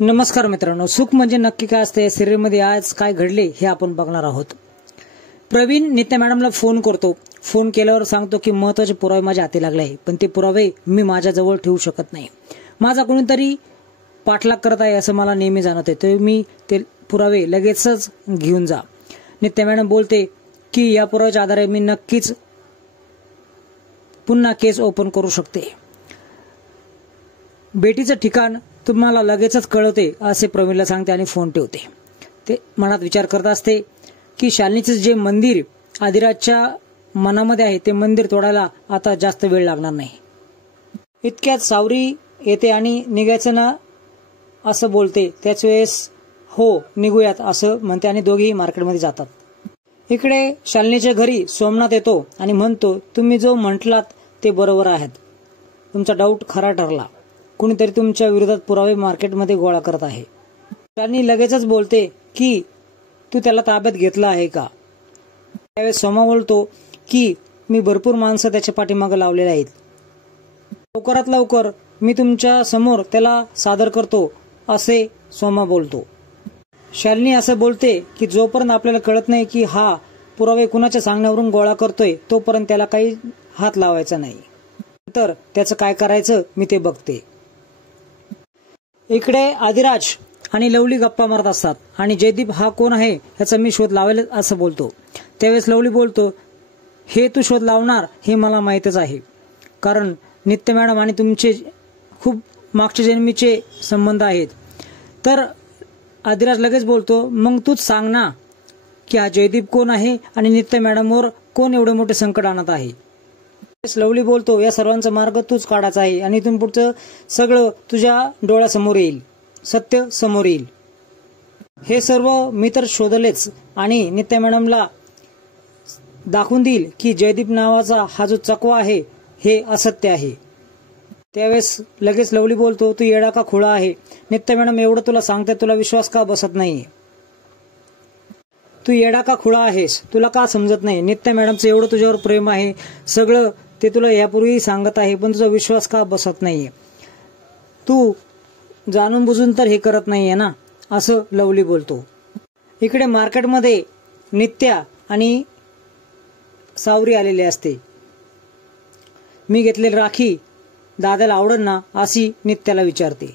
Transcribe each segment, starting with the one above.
नमस्कार मित्रांनो, सुख म्हणजे नक्की काय असते या सिरियलमध्ये आज काय घडले हे आपण बघणार आहोत. प्रवीण नित्या मॅडमला फोन करतो. फोन केल्यावर सांगतो की महत्त्वाचे पुरावे माझ्या हाती लागले आहे, पण ते पुरावे मी माझ्याजवळ ठेवू शकत नाही. माझा कोणीतरी पाठलाग करत आहे असं मला नेहमी जाणवते, तर मी ते पुरावे लगेचच घेऊन जा. नित्या मॅडम बोलते की या पुराव्याच्या आधारे मी नक्कीच पुन्हा केस ओपन करू शकते. भेटीचं ठिकाण तुम्हाला लगेचच कळवते असे प्रवीणला सांगते आणि फोन ठेवते. ते मनात विचार करत असते की शालिनीचे जे मंदिर आदिराजच्या मनामध्ये आहे ते मंदिर तोडायला आता जास्त वेळ लागणार नाही. इतक्यात सावरी येते आणि निघायचं ना असं बोलते. त्याच वेळेस हो निघूयात असं म्हणते आणि दोघेही मार्केटमध्ये जातात. इकडे शालिनीच्या घरी सोमनाथ येतो आणि म्हणतो तुम्ही जो म्हटलात ते बरोबर आहेत. तुमचा डाऊट खरा ठरला. कुणीतरी तुमच्या विरोधात पुरावे मार्केटमध्ये गोळा करत आहे. शालिनी लगेचच बोलते की तू त्याला ताब्यात घेतला आहे का. त्यावेळेस सोमा बोलतो की मी भरपूर माणसं त्याच्या पाठीमागे लावलेले आहेत. लवकरात लवकर मी तुमच्या समोर त्याला सादर करतो असे सोमा बोलतो. शालिनी असं बोलते की जोपर्यंत आपल्याला कळत नाही की हा पुरावे कुणाच्या सांगण्यावरून गोळा करतोय तोपर्यंत त्याला काही हात लावायचा नाही. नंतर त्याचं काय करायचं मी ते बघते. इकडे आदिराज आणि लवली गप्पा मारत असतात आणि जयदीप हा कोण आहे याचा मी शोध लावेल असं बोलतो. त्यावेळेस लवली बोलतो हे तू शोध लावणार हे मला माहीतच आहे, कारण नित्य मॅडम आणि तुमचे खूप मागच्या जन्मीचे संबंध आहेत. तर आदिराज लगेच बोलतो मग तूच सांग ना की हा जयदीप कोण आहे आणि नित्य मॅडमवर कोण एवढे मोठे संकट आणत आहे. लवली बोलतो या सर्वांचा मार्ग तूच काढायचा आहे आणि इथून पुढचं सगळं तुझ्या डोळ्यासमोर येईल, सत्य समोर येईल. हे सर्व मी तर शोधलेच आणि नित्या मॅडमला दाखवून देईल की जयदीप नावाचा हा जो चकवा आहे हे असत्य आहे. त्यावेळेस लगेच लवली बोलतो तू येडा का खुळा आहे. नित्या मॅडम एवढं तुला सांगते, तुला विश्वास का बसत नाही. तू येडा का खुळा आहेस, तुला का समजत नाही. नित्या मॅडमचं एवढं तुझ्यावर प्रेम आहे, सगळं ते तुला यापूर्वी सांगत आहे, पण तुझा विश्वास का बसत नाहीये. तू जाणून बुजून तर हे करत नाहीये ना असं लवली बोलतो. इकडे मार्केटमध्ये नित्या आणि सावरी आलेले असते. मी घेतलेली राखी दादाला आवडत ना अशी नित्याला विचारते.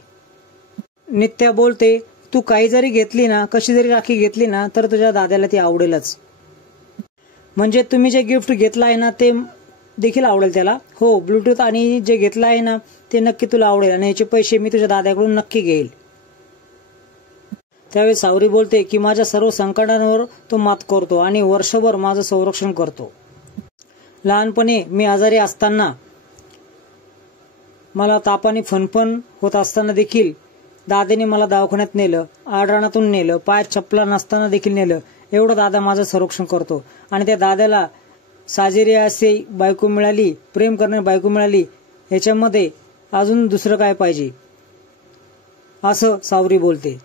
नित्या बोलते तू काही जरी घेतली ना, कशी जरी राखी घेतली ना तर तुझ्या दादाला ती आवडेलच. म्हणजे तुम्ही जे गिफ्ट घेतलं आहे ना ते देखील आवडेल त्याला. हो, ब्लूटूथ आणि जे घेतलं आहे ना ते नक्की तुला आवडेल आणि याचे पैसे मी तुझ्या दादाकडून नक्की घेईल. त्यावेळेस सावरी बोलते की माझ्या सर्व संकटांवर तो मात करतो आणि वर्षभर माझं संरक्षण करतो. लहानपणी मी आजारी असताना, मला तापाने फणफण होत असताना देखील दादाने मला दवाखान्यात नेलं, आडरानातून नेलं, पायात चपला नसताना देखील नेलं. एवढं दादा माझं संरक्षण करतो आणि त्या दादाला साजेरी असे बायको मिळाली, प्रेम करणारी बायको मिळाली, ह्याच्यामध्ये अजून दुसरं काय पाहिजे असं सावरी बोलते.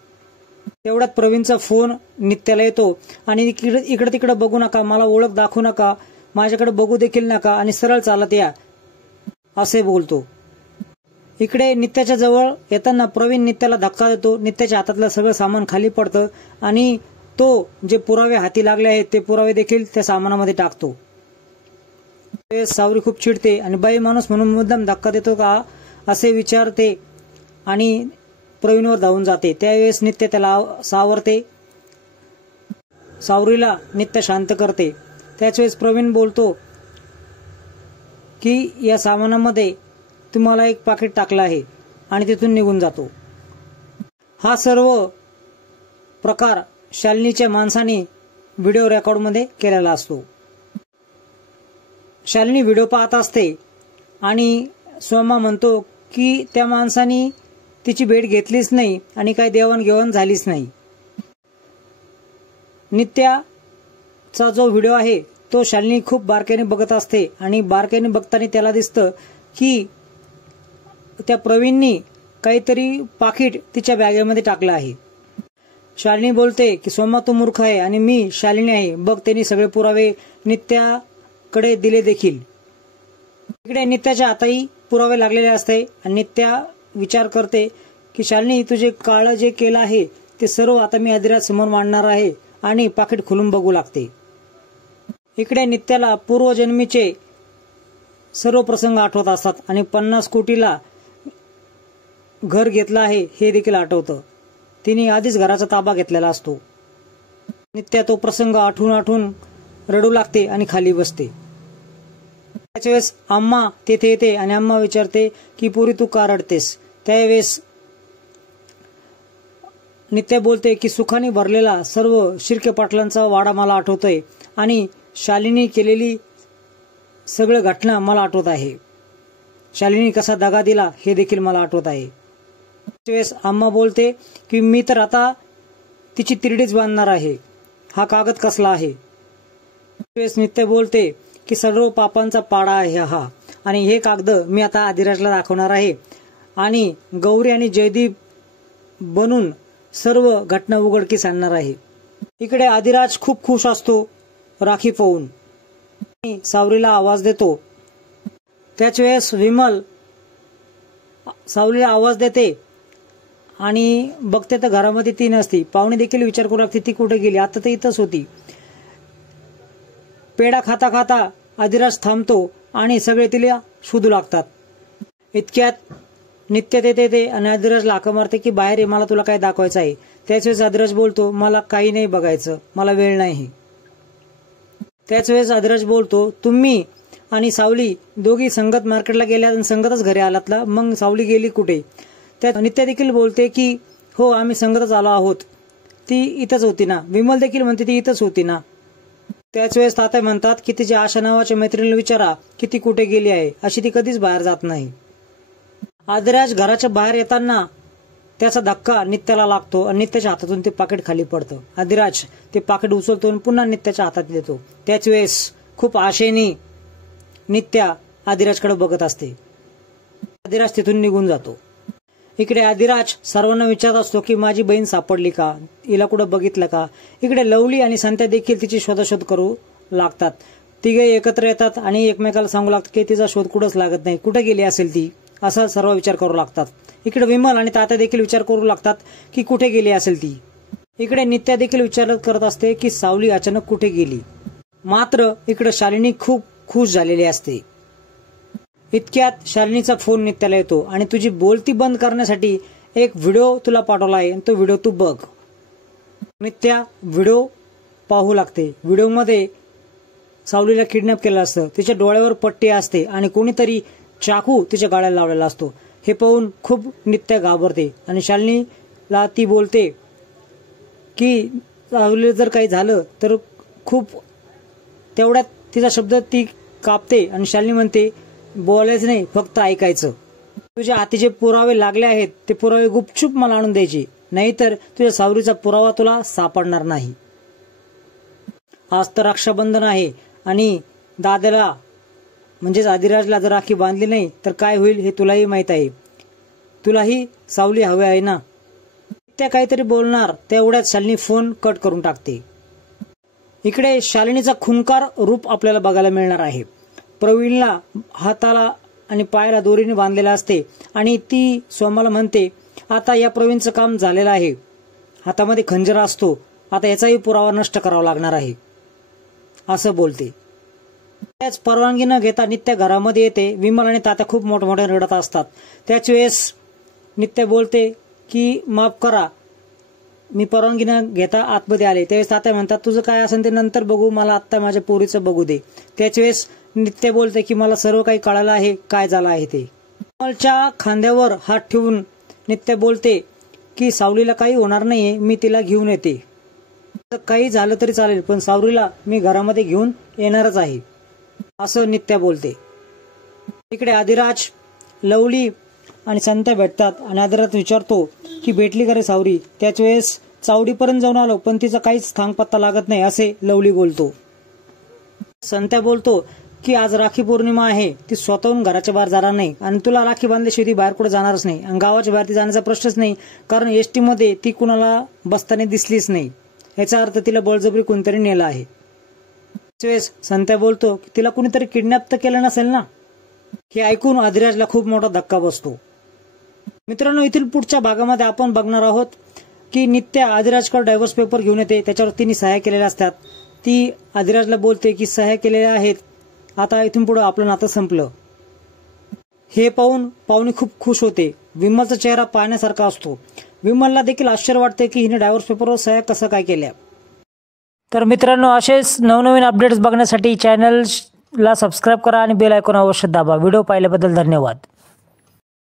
तेवढ्यात प्रवीणचा फोन नित्याला येतो आणि इकडे तिकडे बघू नका, मला ओळख दाखवू नका, माझ्याकडे बघू देखील नका आणि सरळ चालत या असे बोलतो. इकडे नित्याच्या जवळ येताना प्रवीण नित्याला धक्का देतो. नित्याच्या हातातलं सगळं सामान खाली पडतं आणि तो जे पुरावे हाती लागले आहेत ते पुरावे देखील त्या सामानामध्ये टाकतो. सावरी खूप चिडते आणि बाई माणूस म्हणून मुद्दाम धक्का देतो का असे विचारते आणि प्रवीणवर धावून जाते. त्यावेळेस नित्य त्याला सावरते. सावरीला नित्य शांत करते. त्याच वेळेस प्रवीण बोलतो की या सामानामध्ये तुम्हाला एक पाकिट टाकलं आहे आणि तिथून निघून जातो. हा सर्व प्रकार शालिनीच्या माणसाने व्हिडिओ रेकॉर्डमध्ये केलेला असतो. शालिनी व्हिडिओ पाहत असते आणि सोमा म्हणतो की त्या माणसाने तिची भेट घेतलीच नाही आणि काही देवाणघेवाण झालीच नाही. नित्याचा जो व्हिडिओ आहे तो शालिनी खूप बारकाईने बघत असते आणि बारकाईने बघताना त्याला दिसतं की त्या प्रवीणनी काहीतरी पाकिट तिच्या बॅगेमध्ये टाकलं आहे. शालिनी बोलते की सोमा तू मूर्ख आहे आणि मी शालिनी आहे, बघ त्यांनी सगळे पुरावे नित्याकडे दिले देखील. इकडे नित्याच्या हाताही पुरावे लागलेले असते आणि नित्या विचार करते की शालिनी, तुझे काळं जे केलं आहे ते सर्व आता मी अधिराज समोर मांडणार आहे आणि पाकिट खोलून बघू लागते. इकडे नित्याला पूर्वजन्मीचे सर्व प्रसंग आठवत असतात आणि 50 कोटीला घर घेतलं आहे हे देखील आठवतं. तिने आधीच घराचा ताबा घेतलेला असतो. नित्या तो प्रसंग आठवून रडू लागते आणि खाली बसते. त्याच्या वेळेस आम्मा तेथे येते आणि आम्मा विचारते की पुरी तू का रडतेस. त्यावेळेस नित्या बोलते की सुखाने भरलेला सर्व शिर्के पाटलांचा वाडा मला आठवतोय आणि शालिनी केलेली सगळं घटना मला आठवत आहे. शालिनी कसा दगा दिला हे देखील मला आठवत आहे. त्यावेळेस आम्मा बोलते की मी तर आता तिची तिरडीच बांधणार आहे. हा कागद कसला आहे. त्यावेळेस नित्य बोलते की सर्व पापांचा पाडा आहे हा आणि हे कागद मी आता अधिराजला दाखवणार आहे आणि गौरी आणि जयदीप बनून सर्व घटना उघडकीस आणणार आहे. इकडे अधिराज खूप खुश असतो राखी पाहून. सावरीला आवाज देतो. त्याच वेळेस विमल सावलीला आवाज देते आणि बघते तर घरामध्ये ती नसती. पाहुणे देखील विचार करू लागते ती कुठे गेली. आता तर इथंच होती. पेढा खाता खाता अधिराज थांबतो आणि सगळे तिला शोधू लागतात. इतक्यात नित्य येते आणि अधिराजला हाक मारते की बाहेर ये, मला तुला काय दाखवायचं आहे. त्याच वेळेस अधिराज बोलतो मला काही नाही बघायचं, मला वेळ नाही. त्याच वेळेस अधिराज बोलतो तुम्ही आणि सावली दोघी संगत मार्केटला गेल्या आणि संगतच घरी आलात ना, मग सावली गेली कुठे. त्यात नित्या देखील बोलते की हो आम्ही संगतच आलो आहोत, ती इथंच होती ना. विमल देखील म्हणते ती इथंच होती ना. त्याच वेळेस तात्या म्हणतात की तिच्या आशा नावाच्या मैत्रिणीला विचारा की ती कुठे गेली आहे, अशी ती कधीच बाहेर जात नाही. अधिराज घराच्या बाहेर येताना त्याचा धक्का नित्याला लागतो आणि नित्याच्या हातातून ते पाकिट खाली पडतं. अधिराज ते पाकिट उचलतो आणि पुन्हा नित्याच्या हातात देतो. त्याच वेळेस खूप आशेने नित्या अधिराजकडे बघत असते. अधिराज तिथून निघून जातो. इकडे अधिराज सर्वांना विचारत असतो की माझी बहीण सापडली का, हिला कुठं बघितलं का. इकडे लवली आणि संत्या देखील तिची शोधाशोध करू लागतात. तिघे एकत्र येतात आणि एकमेकाला सांगू लागतात की तिचा शोध कुठंच लागत नाही, कुठे गेली असेल ती, असा सर्व विचार करू लागतात. इकडे विमल आणि तात्या देखील विचार करू लागतात की कुठे गेली असेल ती. इकडे नित्या देखील विचार करत असते की सावली अचानक कुठे गेली. मात्र इकडे शालिनी खूप खुश झालेली असते. इतक्यात शालिनीचा फोन नित्याला येतो आणि तुझी बोलती बंद करण्यासाठी एक व्हिडिओ तुला पाठवला आहे, तो व्हिडिओ तू बघ. नित्या व्हिडिओ पाहू लागते. व्हिडिओमध्ये सावलीला किडनॅप केलं असतं. तिच्या डोळ्यावर पट्टी असते आणि कोणीतरी चाकू तिच्या गाड्याला लावलेला असतो. हे पाहून खूप नित्या घाबरते आणि शालिनीला ती बोलते की सावलीला जर काही झालं तर खूप, तेवढ्यात तिचा शब्द ती कापते आणि शालिनी म्हणते बोलायचं नाही, फक्त ऐकायचं. तुझ्या हाती जे पुरावे लागले आहेत ते पुरावे गुपचूप मला आणून द्यायचे, नाहीतर तुझ्या सावरीचा पुरावा तुला सापडणार नाही. आज तर रक्षाबंधन आहे आणि दादाला म्हणजेच अधिराजला जर राखी बांधली नाही तर काय होईल हे तुलाही माहित आहे. तुलाही सावली हवी आहे ना. त्या काहीतरी बोलणार तेवढ्यात शालिनी फोन कट करून टाकते. इकडे शालिनीचा खुंकार रूप आपल्याला बघायला मिळणार आहे. प्रवीणला हाताला आणि पायाला दोरीने बांधलेला असते आणि ती सोमाला म्हणते आता या प्रवीणचं काम झालेलं आहे. हातामध्ये खंजर असतो, आता याचाही पुरावा नष्ट करावा लागणार आहे असं बोलते. त्याच परवानगी न घेता नित्या घरामध्ये येते. विमल आणि तात्या खूप मोठमोठे रडत असतात. त्याच वेळेस नित्या बोलते की माफ करा, मी परवानगी न घेता आतमध्ये आले. त्यावेळेस तात्या म्हणतात तुझं काय असेल ते नंतर बघू, मला आत्ता माझ्या पोरीचं बघू दे. त्याच वेळेस नित्या बोलते की मला सर्व काही कळालं आहे, काय झालं आहे ते. विमलच्या खांद्यावर हात ठेवून नित्या बोलते की सावलीला काही होणार नाहीये, मी तिला घेऊन येते. काही झालं तरी चालेल पण सावलीला मी घरामध्ये घेऊन येणारच आहे असं नित्या बोलते. इकडे अधिराज, लवली आणि संत्या भेटतात आणि अधिराज विचारतो की भेटली का रे सावरी. त्याच वेळेस चावडीपर्यंत जाऊन आलो पण तिचा काहीच थांगपत्ता लागत नाही असे लवली बोलतो. संत्या बोलतो की आज राखी पौर्णिमा आहे, ती स्वतःहून घराच्या बाहेर जाणार नाही आणि तुला राखी बांधल्याशिवाय ती बाहेर कुठे जाणारच नाही आणि गावाच्या बाहेर ती जाण्याचा प्रश्नच नाही, कारण एसटी मध्ये ती कुणाला बसताना दिसलीच नाही. याचा अर्थ तिला बळजबरी कोणतरी नेलं आहे. वेळेस संत्या बोलतो की तिला कुणीतरी किडनॅप तर केलं नसेल ना. हे ऐकून अधिराजला खूप मोठा धक्का बसतो. मित्रांनो, इथील पुढच्या भागामध्ये आपण बघणार आहोत की नित्या आदिराजकडे डायव्होर्स पेपर घेऊन येते, त्याच्यावर तिने सह्या केलेल्या असतात. ती आदिराजला बोलते की सह्या केलेल्या आहेत, आता इथून पुढे आपलं नातं संपलं. हे पाहून पाहुणे खूप खुश होते. विमलचा चेहरा पाहण्यासारखा असतो. विमलला देखील आश्चर्य वाटते की हिने डायव्होर्स पेपरवर सह्या कसं काय केल्या. तर मित्रांनो, असेच नवनवीन अपडेट्स बघण्यासाठी चॅनलला सबस्क्राईब करा आणि बेल आयकॉन अवश्य दाबा. व्हिडिओ पाहिल्याबद्दल धन्यवाद.